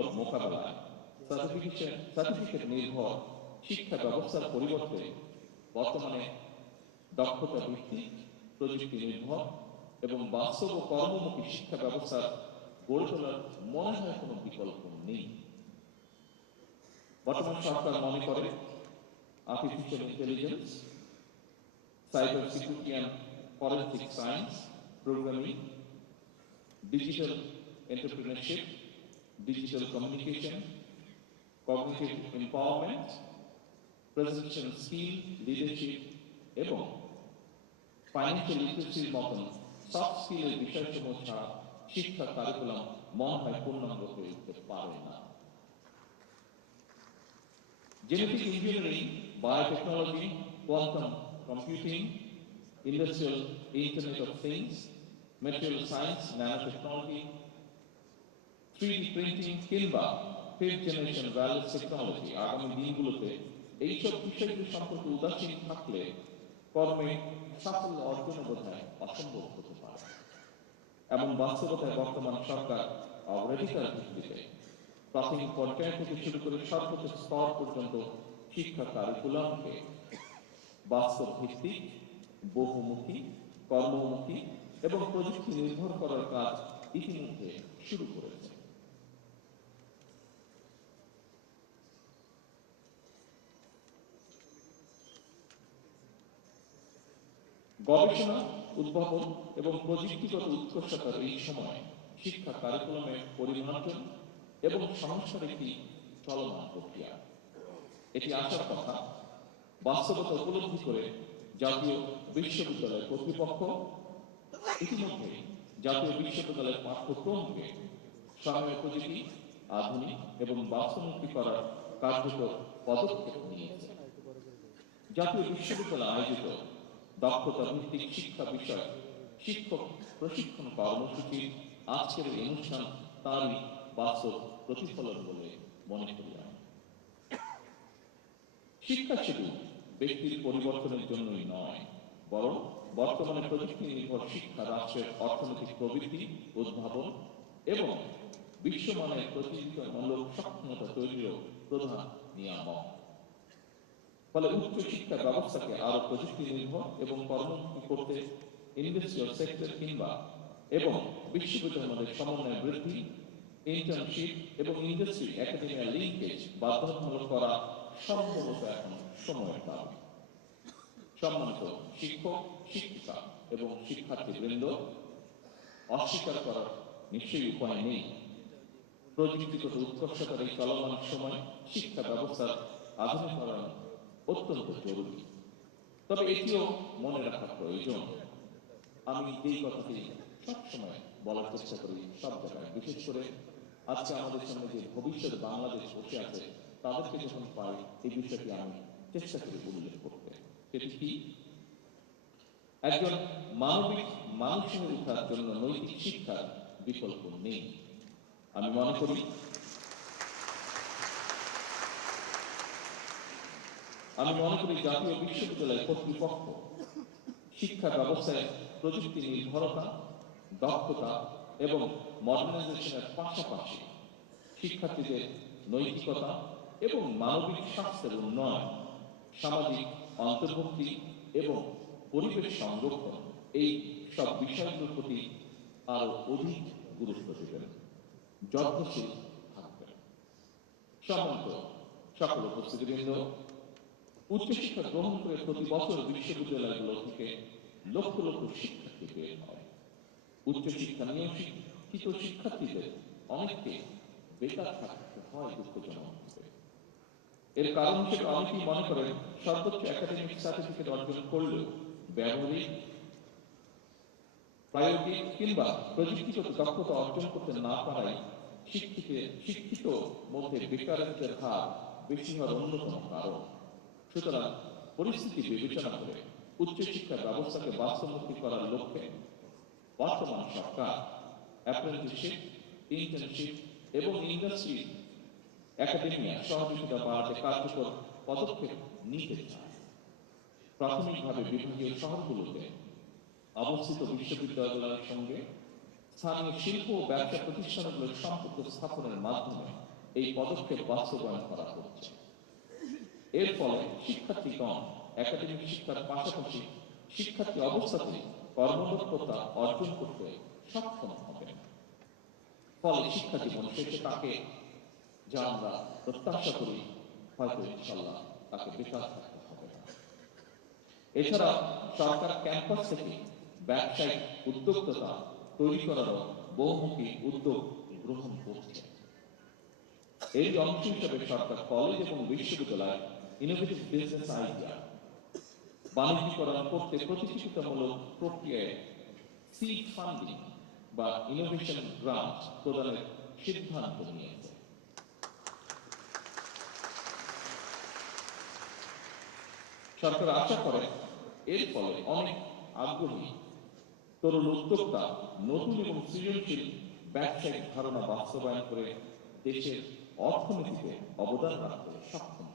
বিপ্লব মোকাবেলায় সার্টিফিকেট নির্ভর শিক্ষা ব্যবস্থার পরিবর্তে বর্তমানে দক্ষতা ভিত্তিক, প্রযুক্তি নির্ভর এবং বাস্তব ও কর্মমুখী শিক্ষা ব্যবস্থা গড়ে তোলার মনে হয় কোনো বিকল্প নেই। বর্তমান সরকার মনে করে artificial intelligence, cyber security and forensic science, programming, digital entrepreneurship, digital communication, cognitive empowerment, presentation skill, leadership এবং ফাইন্যান্সিয়াল লিটারেসির মতন সফট স্কিলের বিষয়সমূহ ছাড়া শিক্ষা কারিকুলাম মনে হয় পূর্ণাঙ্গ হয়ে উঠতে পারে না। Genetic engineering, biotechnology, quantum computing, industrial internet of things, material science, nanotechnology, 3D printing কিংবা ফিফথ জেনারেশন ওয়্যারলেস টেকনোলজি আগামী দিনগুলোতে এইসব বিষয়গুলি সম্পর্কে উদাসীন থাকলে কর্মে সাফল্য অর্জন বোধহয় অসম্ভব হতে পারে। এমন বাস্তবতায় বর্তমান সরকার অগ্রাধিকার ভিত্তিতে প্রাথমিক পর্যায় থেকে শুরু করে সর্বোচ্চ স্তর পর্যন্ত শিক্ষা কারিকুলামকে বাস্তব ভিত্তিক, বহুমুখী, কর্মমুখী এবং প্রযুক্তি নির্ভর করার কাজ ইতিমধ্যে শুরু করেছে। গবেষণা, উদ্ভাবন এবং প্রযুক্তিগত উৎকর্ষতার এই সময় শিক্ষা কারিকুলামে পরিমার্জন এবং সংস্কার একটি চলমান প্রক্রিয়া। এটি আসার কথা বাস্তবতা উপলব্ধি করে জাতীয় বিশ্ববিদ্যালয় কর্তৃপক্ষ ইতিমধ্যে জাতীয় বিশ্ববিদ্যালয়ের পাঠ্যক্রমকে সময়োপযোগী, আধুনিক এবং বাস্তবমুখী করার কার্যকর পদক্ষেপ নিয়েছে। জাতীয় বিশ্ববিদ্যালয় আয়োজিত দক্ষতা ভিত্তিক শিক্ষা বিষয় শিক্ষক প্রশিক্ষণ কর্মসূচির আজকের এই অনুষ্ঠান তারই বাস্তব প্রতিফলন বলে মনে করি আমি। শিক্ষা শুধু ব্যক্তির পরিবর্তনের জন্যই নয়, বরং বর্তমানে প্রযুক্তি নির্ভর শিক্ষা রাষ্ট্রের অর্থনৈতিক প্রবৃদ্ধি, উদ্ভাবন এবং বিশ্বমানের প্রতিযোগিতামূলক সক্ষমতা তৈরিরও প্রধান নিয়ামক। ফলে উচ্চ শিক্ষা ব্যবস্থাকে আরো প্রযুক্তি নির্ভর এবং কর্মমুখী করতে ইন্ডাস্ট্রিয়াল সেক্টর কিংবা এবং বিশ্ববিদ্যালয়ের মধ্যে সমন্বয় বৃদ্ধি, ইন্টার্নশিপ এবং ইন্ডাস্ট্রি একাডেমিয়া লিঙ্কেজ বাধ্যতামূলক করা সম্ভবত এখন সময়ের দাবি। সম্মানিত শিক্ষক, শিক্ষিকা এবং শিক্ষার্থীবৃন্দ, অস্বীকার করার নিশ্চয়ই উপায় নেই প্রযুক্তিগত উৎকর্ষতার এই চলমান সময় শিক্ষা ব্যবস্থার আধুনিকরণ অত্যন্ত জরুরি। তবে এটিও মনে রাখা প্রয়োজন, আমি যেই কথাটি সবসময় বলার চেষ্টা করি সব জায়গায়, বিশেষ করে আজকে আমাদের সামনে যে ভবিষ্যৎ বাংলাদেশ বসে আছে তাদেরকে যখন পাই এই বিষয়টি আমি চেষ্টা করি উল্লেখ করতে। সেটি কি? একজন মানবিক মানুষ হয়ে ওঠার জন্য নৈতিক শিক্ষার বিকল্প নেই। আমি মনে করি জাতীয় বিশ্ববিদ্যালয় কর্তৃপক্ষ শিক্ষা ব্যবস্থায় প্রযুক্তি নির্ভরতা, দক্ষতা এবং মডার্নাইজেশনের পাশাপাশি শিক্ষার্থীদের নৈতিকতা এবং মানবিক স্বাস্থ্যের উন্নয়ন, সামাজিক অন্তর্ভুক্তি এবং পরিবেশ সংরক্ষণ এই সব বিষয়গুলোর প্রতি আরো অধিক গুরুত্ব দেবেন, যত্নশীল থাকবেন। সম্মানিত সকল উপস্থিতিবৃন্দ, উচ্চশিক্ষা গ্রহণ করে প্রতি বছর বিশ্ববিদ্যালয়গুলো থেকে লক্ষ লক্ষ শিক্ষার্থী বের হয়। উচ্চশিক্ষা নিয়ে শিক্ষিত শিক্ষার্থীদের অনেককে বেকার থাকতে হয় দুঃখজনক। এর কারণ হিসেবে অনেকেই মনে করেন সর্বোচ্চ একাডেমিক সার্টিফিকেট অর্জন করলেও ব্যবহারিক, প্রায়োগিক কিংবা প্রযুক্তিগত দক্ষতা অর্জন করতে না পারায় শিক্ষিত মধ্যে বেকারত্বের হার বেশি হওয়ার অন্যতম কারণ। সুতরাং পরিস্থিতি বিবেচনা করে উচ্চশিক্ষা ব্যবস্থাকে বাস্তবমুখী করার লক্ষ্যে বর্তমান সরকার অ্যাপ্রেন্টিসশিপ, ইন্টার্নশিপ এবং ইন্ডাস্ট্রি একাডেমিয়া সহযোগিতা বাড়াতে কার্যকর পদক্ষেপ নিতে চায়। প্রাথমিকভাবে বিভাগীয় শহরগুলোতে অবস্থিত বিশ্ববিদ্যালয়ের সঙ্গে স্থানীয় শিল্প ও ব্যবসা প্রতিষ্ঠানগুলোর সম্পর্ক স্থাপনের মাধ্যমে এই পদক্ষেপ বাস্তবায়ন করা হচ্ছে। এর ফলে শিক্ষার্থীগণ একাডেমিক শিক্ষার পাশাপাশি শিক্ষার্থী অবস্থাতেই কর্মদক্ষতা অর্জন করতে সক্ষম হবেন। ফলে শিক্ষা জীবন শেষে তাকে, যা আমরা প্রত্যাশা করি, হয়তো ইনশাল্লাহ তাকে বেকার থাকতে হবে না। এছাড়া সরকার ক্যাম্পাস থেকে ব্যবসায়িক উদ্যোক্তা তৈরি করারও বহুমুখী উদ্যোগ গ্রহণ করছে। এই অংশ হিসেবে সরকার কলেজ এবং বিশ্ববিদ্যালয় ইনোভেটিভ বিজনেস আইডিয়া বাণিজ্যিকরণ করতে প্রতিযোগিতামূলক প্রক্রিয়ায় সিড ফান্ডিং বা ইনোভেশন গ্রান্ট প্রদানের সিদ্ধান্ত নিয়েছে। সরকার আশা করে এর ফলে অনেক আগ্রহী তরুণ উদ্যোক্তা নতুন এবং সৃজনশীল ব্যবসায়িক ধারণা বাস্তবায়ন করে দেশের অর্থনীতিতে অবদান রাখতে সক্ষম